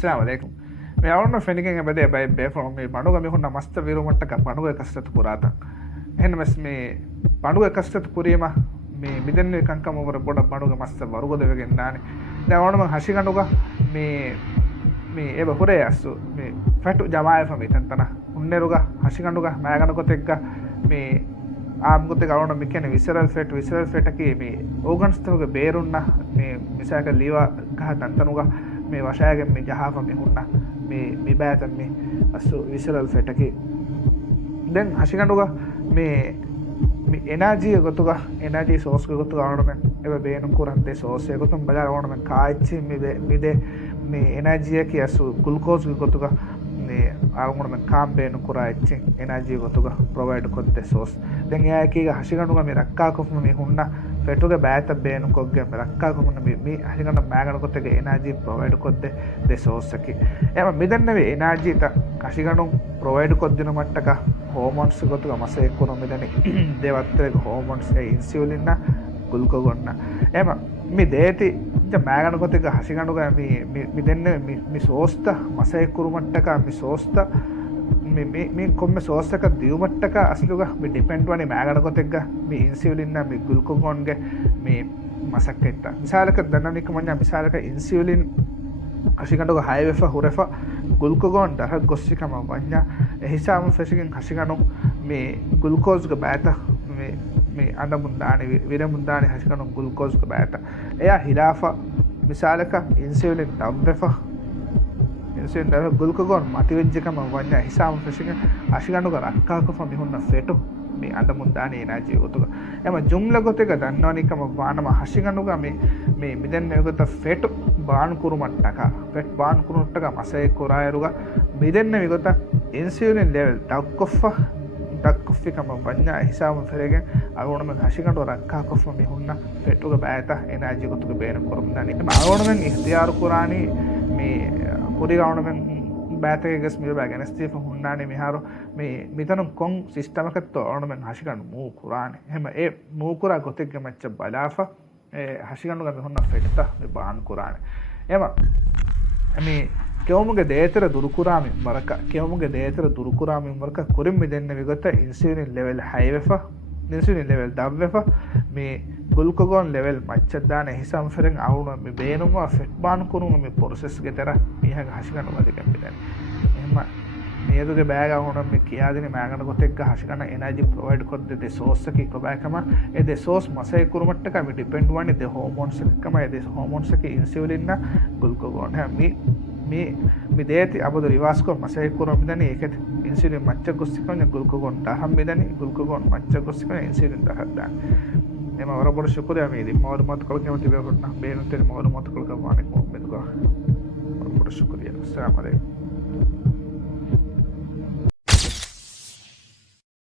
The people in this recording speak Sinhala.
assalamu alaikum me awno fendigen e bade bay be from me panuga me honna masta virumatta ka panuga kastat kurata ehna mes me panuga kastat kurima me midenne kankam over boda panuga masta warugoda wegen nane da awno man hashiganduga me eba hore assu me fatu jamaaya fa me tantana unneruga hashiganduga magana kotegga me ආම්ගොත ගවන මිකන විසරල් ෆෙට කි මේ ඕගන්ස්තවක බේරුන්න මේ මිසාක ලීවා ගහ තන්තනුග මේ වශයගෙන් මේ ජහාප මෙහුන්න මේ බෑතන් මේ අස්සු විසරල් ෆෙටකි දැන් හසිකඩුග මේ එනාජී ගොතුග එනාජී සෝස්ක ගොතු ගවනම එව බේනු කුරන්තේ සෝසය ගොතුම් බජා ගවනම කාච්චි මිදේ මේ එනාජිය කිය අස්සු ගුල්කෝස් ගොතුග ආගුණම කාම්බේනු කුරාච්චි එනර්ජි ගොතුග ප්‍රොවයිඩ් කොද්දේ සෝස් දැන් එයාකීග හසිගණුග මේ රක්කා කොෆම මේ හුන්න ෆෙටුගේ බෑත බේනු කොග්ගේ මේ රක්කා කොමුන මේ හසිගණ මෑගණ කොත්තේ එනර්ජි ප්‍රොවයිඩ් කොද්දේ දේ සෝස් එකි එම මිදන්නේ එනර්ජි ත හසිගණු ප්‍රොවයිඩ් කොද්දින මට්ටක හෝමෝන්ස් ගොතුග මසේ කුරු මිදන්නේ දේවත්‍රේ හෝමෝන්ස් ඒ ඉන්සියුලින් ගුල්කෝගොන්න එම මේ දේති මෑගණ කොතක හසිගණුග මේ දෙන්න මේ සෝස්ත මසේ කුරුමට්ටක මේ සෝස්ත මේ කොම්ම සෝස්සක දියුමට්ටක අස්ලුග මේ ඩිපෙන්ඩ් වනේ මෑගණ කොතෙක්ග මේ ඉන්සියුලින් මේ ග්ලුකෝගෝන්ගේ මේ මසක්කෙත්ත මිසාලක දන්නනික මඤ්ඤා මිසාලක ඉන්සියුලින් හසිගණුග හයවෙෆ හුරෙෆ ග්ලුකෝගෝන් දර ගොස්සිකම වඤ්ඤා එහිසාම ෆෙසිගෙන් හසිගණු මේ ග්ලුකෝස්ග බෑත මේ අඳමුන්දානේ විරමුන්දානේ හසිකණු ග්ලුකෝස්ක බෑට එයා හිලාෆා මිසාලක ඉන්සියුලින් දම්බෙෆා ඉන්සියුලින් දර ග්ලුකෝගෝන් මතිවෙජ්ජකම වඤ්ඤා හිසාම ෆෙසිගෙන් හසිකණුග රක්කාකෆ මිහුන්න ෆෙටු මේ අඳමුන්දානේ එනර්ජි උතුක එම ජුම්ල ගොතක දන්නවනිකම වානම හසිකණුග මේ මිදෙන් යගත ෆෙටු බාන් කුරුමට්ටක ෆෙට් බාන් කුරුමට්ටක මසේ කොරායරුග මිදෙන්න විගත ඉන්සියුලින් ලෙවල් දක්කොෆා ඩක්කොෆිකම වඤ්ඤා හිසාම ෆෙරගෙන් අගොණම හසිකණ්ඩ රක්කා කොෆ මිහුන්න ෆෙටුග බෑත එනර්ජි ගොතුක බේන කොරම්දානි එම අගොණමෙන් ඉඛතියාර කුරානි මේ පුරි ගොණමෙන් බෑතකෙස් මිර බෑගනස්තිය හුන්නානේ මිහාර මේ මිතන කොන් සිස්ටම් එකත් අගොණමෙන් හසිකණ්ඩ මූ කුරානේ එහෙම ඒ මූ කුරා ගොතෙක් මච්ච බලාෆා ඒ හසිකණ්ඩ ග මිහුන්න ෆෙටත මේ බාන් කුරානේ එම මේ කෙවමුගේ දේතර දුරුකුරාමින් වරක කෙවමුගේ දේතර දුරුකුරාමින් වරක කුරින් මිදෙන්න විගත ඉන්සියුලින් ලෙවල් 6 වෙෆ ඉන්සියුලින් ලෙවල් 10 වෙෆ මේ ග්ලුකෝගෝන් ලෙවල් මච්චදාන හිසම් ෆෙරෙන් අවුන මේ බේනුම ෆෙට් බාන් කුරුම මේ ප්‍රොසෙස් ගෙතර මිහග හසිකන වදිකම් බෙදන්නේ එහෙම මේදුගේ බෑග අවුන මේ කියාදින මෑගන කොතෙක් හසිකන එනර්ජි ප්‍රොවයිඩ් කොද්ද දේ සෝස් එකේ කොබෑකම ඒ දේ සෝස් මසේ කුරුමට්ටක මේ ඩිපෙන්ඩ් වන්නේ දේ හෝමෝන්ස් එකකම ඒ දේ හෝමෝන්ස් එකේ ඉන්සියුලින් න ග්ලුකෝගෝන් මේ දේති අබද රිවාස්කෝ මසේ කුරුමිදනේ ඒකත් ඉන්සියුලින් මච්ච ගොස්සිකෝන ග්ලුකෝගෝන් දහම් බෙදනේ ග්ලුකෝගෝන් මච්ච ගොස්සිකෝන ඉන්සියුලින් දහද්දාන එම වරබොර ශුක්‍රියා මේදී මවරුමත් කලකම තිබෙන්න බේනුතේ මවරුමත් කලකම අනෙක් මොම්බෙදුගා වරබොර ශුක්‍රියා අස්සලාමු අලයිකුම්